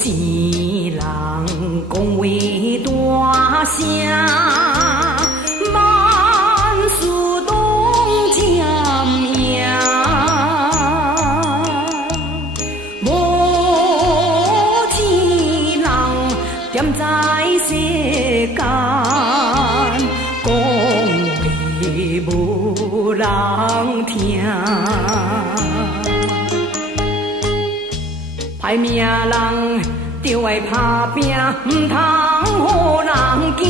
钱人讲话大声，万事拢占赢。无钱人踮在世间，讲话无人听。歹命人就爱打拼，唔通予人惊。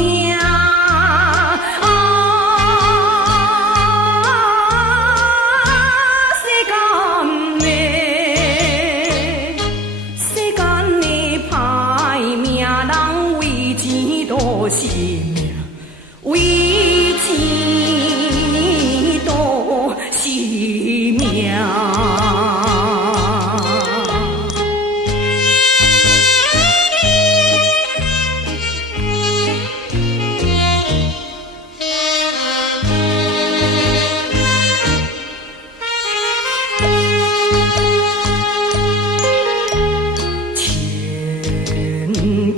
世间的歹命人为钱赌性命，为钱赌性命。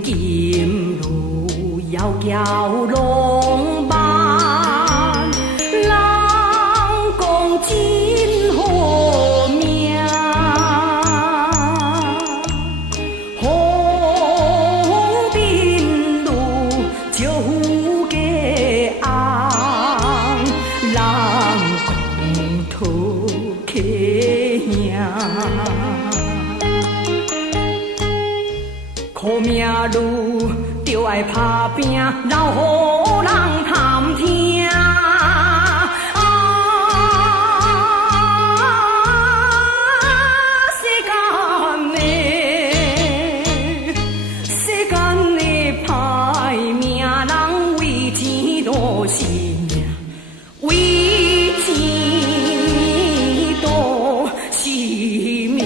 金路遥遥龙班，人讲真好命，红鬓路招家红，人讲土客兄。苦命路就爱打拼，留予人探听。世间的歹命人为钱赌性命，为钱赌性命。